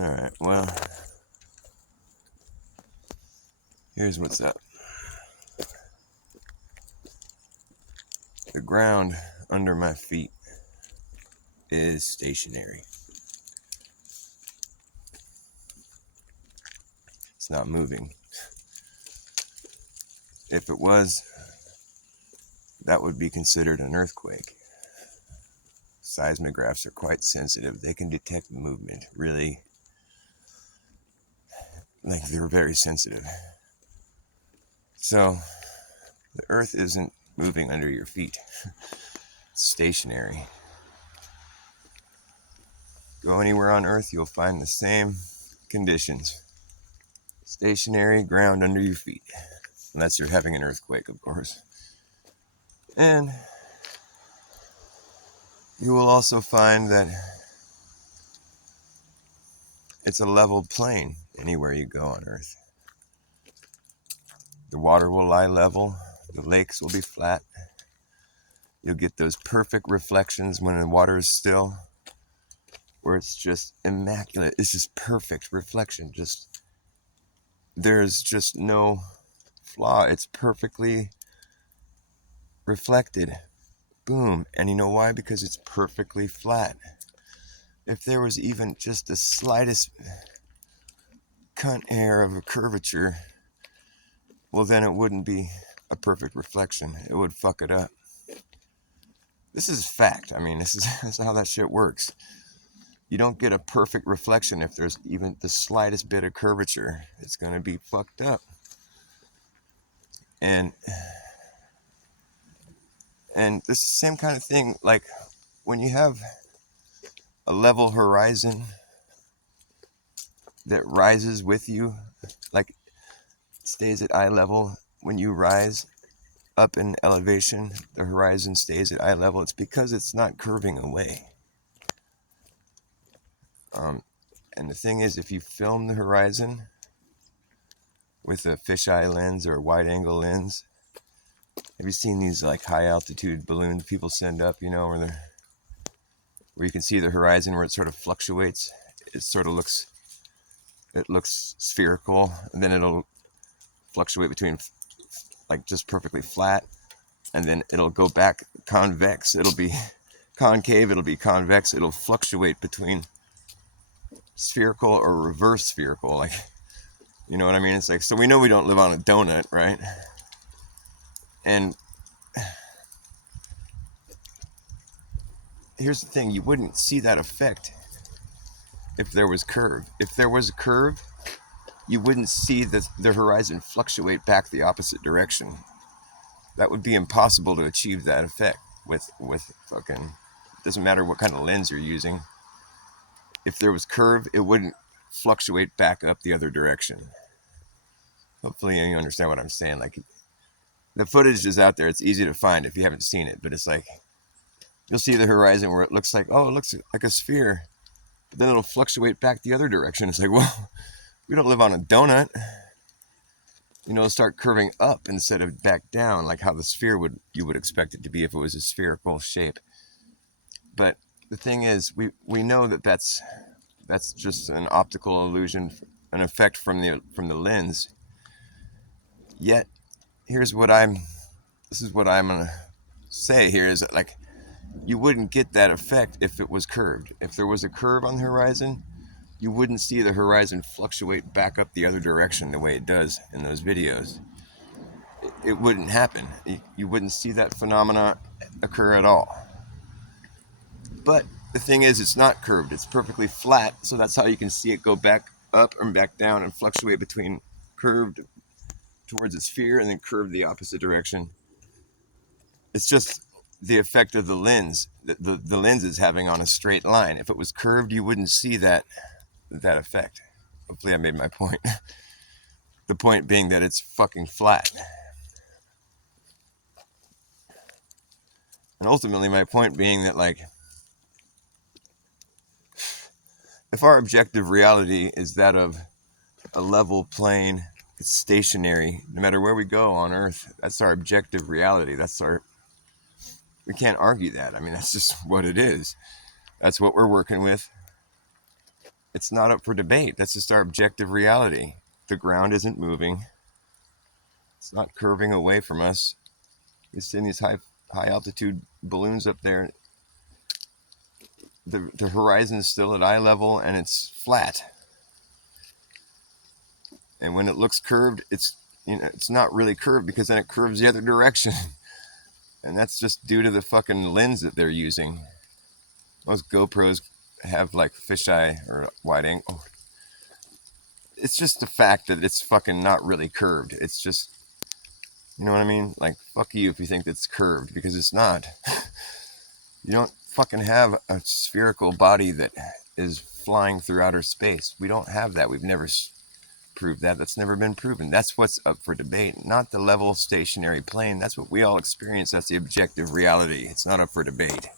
Alright, well, here's what's up. The ground under my feet is stationary. It's not moving. If it was, that would be considered an earthquake. Seismographs are quite sensitive. They can detect movement, really. Like, they're very sensitive. So, the earth isn't moving under your feet. It's stationary. Go anywhere on earth, you'll find the same conditions. Stationary ground under your feet. Unless you're having an earthquake, of course. And you will also find that it's a level plane anywhere you go on earth. The water will lie level. The lakes will be flat. You'll get those perfect reflections when the water is still, where it's just immaculate. It's just perfect reflection. There's just no flaw. It's perfectly reflected. Boom. And you know why? Because it's perfectly flat. If there was even just the slightest cunt hair of a curvature, well, then it wouldn't be a perfect reflection. It would fuck it up. This is fact. I mean, this is how that shit works. You don't get a perfect reflection if there's even the slightest bit of curvature. It's going to be fucked up. And this is the same kind of thing, like when you have a level horizon that rises with you, like stays at eye level. When you rise up in elevation, the horizon stays at eye level. It's because it's not curving away. And the thing is, if you film the horizon with a fisheye lens or a wide angle lens, have you seen these like high altitude balloons people send up, where you can see the horizon where it sort of fluctuates? It sort of looks spherical, and then it'll fluctuate between like just perfectly flat, and then it'll go back convex. It'll be concave, it'll be convex, it'll fluctuate between spherical or reverse spherical, like, you know what I mean? It's like, so we know we don't live on a donut, right? And here's the thing, you wouldn't see that effect if there was curve. If there was a curve, you wouldn't see the horizon fluctuate back the opposite direction. That would be impossible to achieve that effect with fucking, doesn't matter what kind of lens you're using. If there was curve, it wouldn't fluctuate back up the other direction. Hopefully you understand what I'm saying. Like, the footage is out there. It's easy to find if you haven't seen it, but it's like, you'll see the horizon where it looks like, oh, it looks like a sphere, but then it'll fluctuate back the other direction. It's like, well, we don't live on a donut. It'll start curving up instead of back down, like how the sphere you would expect it to be if it was a spherical shape. But the thing is, we know that's just an optical illusion, an effect from the lens. Yet, this is what I'm gonna say here, is that, like, you wouldn't get that effect if it was curved. If there was a curve on the horizon, you wouldn't see the horizon fluctuate back up the other direction the way it does in those videos. It wouldn't happen. You wouldn't see that phenomena occur at all. But the thing is, it's not curved. It's perfectly flat, so that's how you can see it go back up and back down and fluctuate between curved towards a sphere and then curved the opposite direction. It's just the effect of the lens that the lens is having on a straight line. If it was curved, you wouldn't see that effect. Hopefully I made my point. The point being that it's fucking flat. And ultimately my point being that, like, if our objective reality is that of a level plane, it's stationary, no matter where we go on Earth, that's our objective reality. We can't argue that. I mean, that's just what it is. That's what we're working with. It's not up for debate. That's just our objective reality. The ground isn't moving. It's not curving away from us. You see these high altitude balloons up there. The horizon is still at eye level and it's flat. And when it looks curved, it's not really curved, because then it curves the other direction. And that's just due to the fucking lens that they're using. Most GoPros have like fisheye or wide angle. Oh. It's just the fact that it's fucking not really curved. It's just, you know what I mean? Like, fuck you if you think it's curved, because it's not. You don't fucking have a spherical body that is flying through outer space. We don't have that. We've never proved that. That's never been proven. That's what's up for debate, not the level stationary plane. That's what we all experience. That's the objective reality. It's not up for debate.